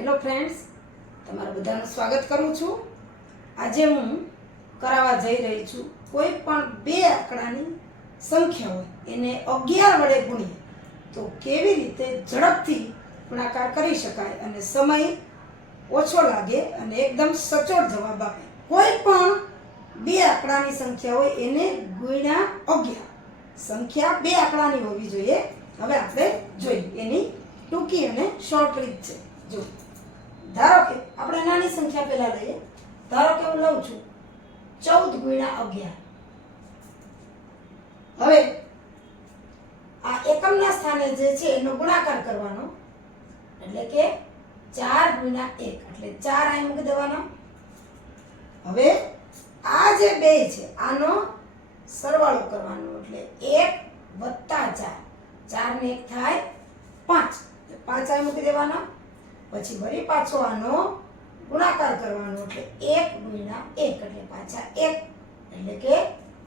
Hello friends, તમારું બધાનું સ્વાગત કરું છું. આજે હું કરાવવા જઈ રહી છું કોઈ પણ બે આંકડાની સંખ્યા હોય એને 11 વડે ગુણીએ તો કેવી રીતે ઝડપથી ગુણાકાર કરી શકાય અને સમય ઓછો લાગે અને એકદમ સચોટ જવાબ આપે. કોઈ પણ બે આંકડાની સંખ્યા હોય એને ગુણ્યા 11. સંખ્યા બે આંકડાની હોવી જોઈએ. હવે આપણે જોઈએ એની ટૂંકી અને શોર્ટ રીત છે. જો ધારો કે આપણે નાની સંખ્યા પહેલા લઈએ. ધારો કે હું લઉં છું 14 ગુણ્યા 11. હવે આ એકમના સ્થાને જે છે એનો ગુણાકાર કરવાનો, એટલે કે 4 ગુણ્યા 1 એટલે 4 અહીં મૂકી દેવાનો. હવે આ જે બે છે આનો સરવાળો કરવાનો, એટલે 1 વત્તા 4. 4 ને 1 થાય 5, 5 અહીં મૂકી દેવાના. પછી વળી પાછો આનો ગુણાકાર કરવાનો, એટલે 1 ગુણ્યા 1 એટલે પાછા 1 એટલે કે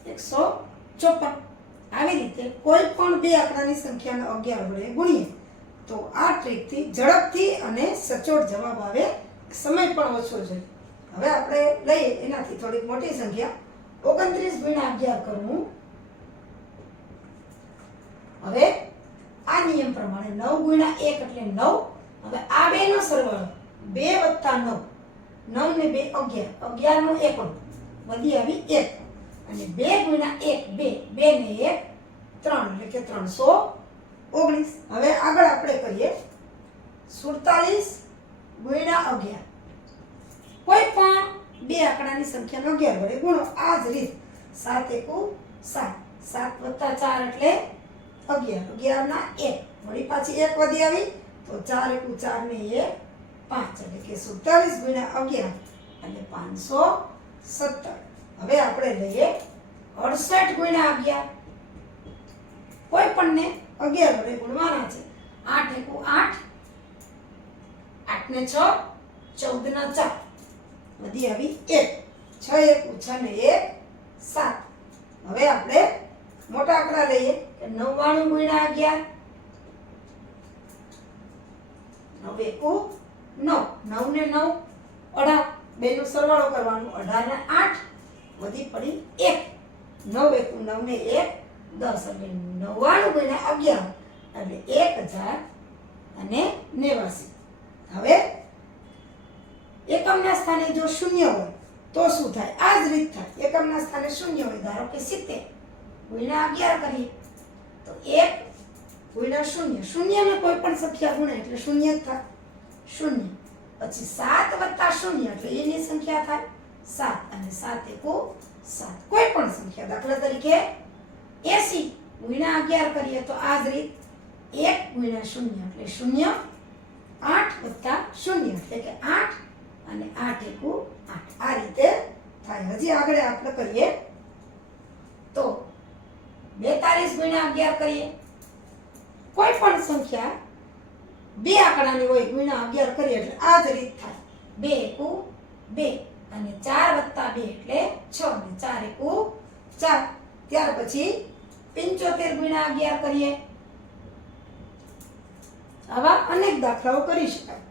154. આવી રીતે કોઈ પણ બે આંકડાની સંખ્યાને 11 વડે ગુણીએ તો આ ટ્રીકથી ઝડપથી અને સચોટ જવાબ આવે, સમય પણ ઓછો જોઈએ. હવે આપણે લઈએ એનાથી થોડીક મોટી સંખ્યા 29 ગુણ્યા 11 કરવું. હવે આ નિયમ પ્રમાણે 9 ગુણ્યા 1 એટલે 9. હવે આ બેનો સરવાળો 2 વત્તા 9, 9 ને 2 11, 11 નો એકડો વધી આવી 1 અને 2 ગુણ્યા 1 2, 2 ને 1 3 એટલે કે 319. હવે આગળ આપણે કરીએ 47 ગુણ્યા 11. કોઈ પણ બે આંકડાની સંખ્યાનો 11 વડે ગુણો. આ જ રીત 7 એકુ 7, 7 વત્તા 4 એટલે 11, 11 ના 1 વળી પાછી 1 વધી આવી તો 4 એકુ 4 ને 1 5 એટલે કે 47 ગુણ્યા 11 એટલે 517. હવે આપણે લઈએ 68 ગુણ્યા 11. કોઈ પણ ને 11 વડે ગુણવાના છે. 8 એકુ 8, 8 ને 6, 14 ના 4 વધી આવી 1, 6 એકુ 6 ને 1 7. હવે આપણે મોટા આંકડા લઈએ કે 99 ગુણ્યા 11. 9 એકુ 9, 9 ને 9 18, બેનો સરવાળો કરવાનો, 18 ને 8 વધી પડી 1, 9 એકુ 9 ને 1 10 એટલે 99 ગુણ્યા 11 એટલે 1089. હવે એકમના સ્થાને જો શૂન્ય હોય તો શું થાય? આ જ રીત થાય. એકમના સ્થાને શૂન્ય હોય, ધારો કે 70 ગુણ્યા 11 કરીએ તો 1 ગુણ્યા 0, શૂન્યને કોઈ પણ સંખ્યા ગુણે એટલે શૂન્ય જ થાય. 0 પછી 7 વત્તા 0 એટલે એની સંખ્યા થાય 7 અને 7 એકુ 7. કોઈ પણ સંખ્યા, દાખલા તરીકે 80 ગુણ્યા 11 કરીએ તો આ જ રીત 1 ગુણ્યા 0 એટલે 0, 8 વત્તા 0 એટલે કે 8 અને 8 એકુ 8. આ રીતે થાય. હજી આગળ આપણે કરીએ તો 42 ગુણ્યા 11 કરીએ. કોઈ પણ સંખ્યા બે આંકડાની હોય ગુણ્યા 11 કરીએ એટલે આ જ રીત થાય. 2 એકુ 2 અને 4 વત્તા 2 એટલે 6 અને 4 એકુ 4. ત્યાર પછી 75 ગુણ્યા 11 કરીએ. આવા અનેક દાખલાઓ કરી શકાય.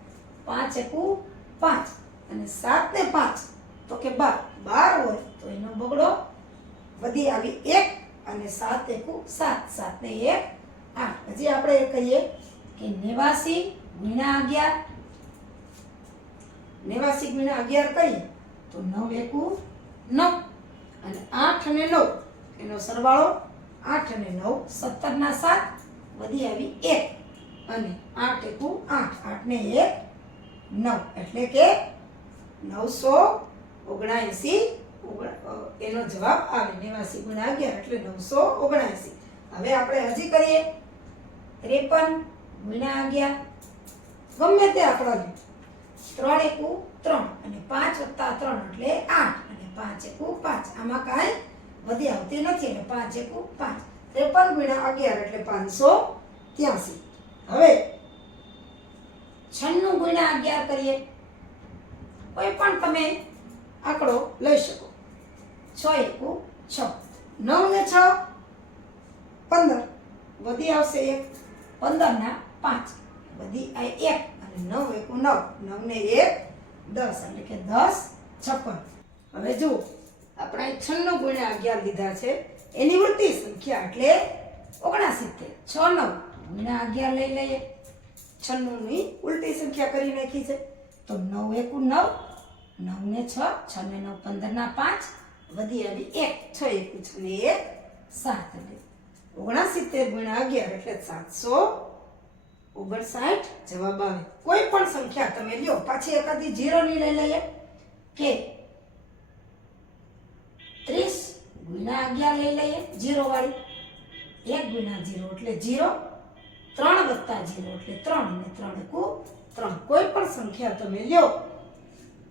5 એકુ 5 અને 7 ને 5 તો કે 12, 12 હોય તો એનો બગડો વધી આવી 1 અને 7 એકુ 7, 7 ને 1 8. હજી આપણે કહીએ કે 89 ગુણ્યા 11. 89 ગુણ્યા 11 કરીએ તો 9 એકુ 9 અને 8 અને 9 એનો સરવાળો 8 અને 9 17 ના 7 વધી આવી 1 અને 8 એકુ 8, 8 ને 1 9 એટલે કે 979 એનો જવાબ આવે. 89 ગુણ્યા 11 એટલે 979. હવે આપણે હજી કરીએ 53 ગુણ્યા 11. ગમે તે આંકડો લે. 3 એકુ 3 અને 5 વત્તા 3 એટલે 8 અને 5 એકુ 5. આમાં કાંઈ વધી આવતી નથી એટલે 5 એકુ 5. 53 ગુણ્યા 11 એટલે 583. હવે 96 ગુણ્યા 11 કરીએ. કોઈ પણ તમે આંકડો લઈ શકો. 6 એકુ 6, 9 ને 6 15 વધી આવશે 1, 15 ના 5 વધી આ 1 અને 9 એકુ 9, 9 ને 1 10 એટલે કે 10 56. હવે જો આપણે 96 ગુણ્યા 11 લીધા છે એની ઉલટી સંખ્યા એટલે 69. 6 9 ગુણ્યા 11 લઈ લઈએ. 96 ની ઉલટી સંખ્યા કરી નાખી છે તો 9 એકુ 9, 9 ને 6, 6 ને 9 15 ના 5, વધી આવી 1, 6 એકુ 6 ને 1 7 એટલે 69 ગુણ્યા 11 એટલે 759. જવાબ આવે. કોઈ પણ સંખ્યા તમે લ્યો, પાછી એકાદી 0 ની લઈ લઈએ કે 30 ગુણ્યા 11 લઈ લઈએ 0 વાળી. 1 ગુણ્યા 0 એટલે 0, 3 વત્તા 0 એટલે 3 અને 3 એકુ 3. કોઈ પણ સંખ્યા તમે લ્યો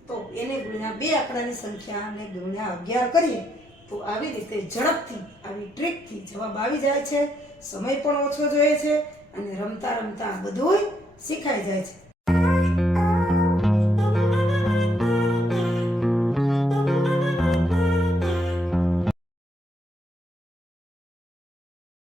તો એને ગુણ્યા બે આંકડાની સંખ્યાને ગુણ્યા 11 કરીએ તો આવી રીતે ઝડપથી આવી ટ્રીકથી જવાબ આવી જાય છે. સમય પણ ઓછો જોઈએ છે અને રમતા રમતા બધુંય શીખાઈ જાય છે.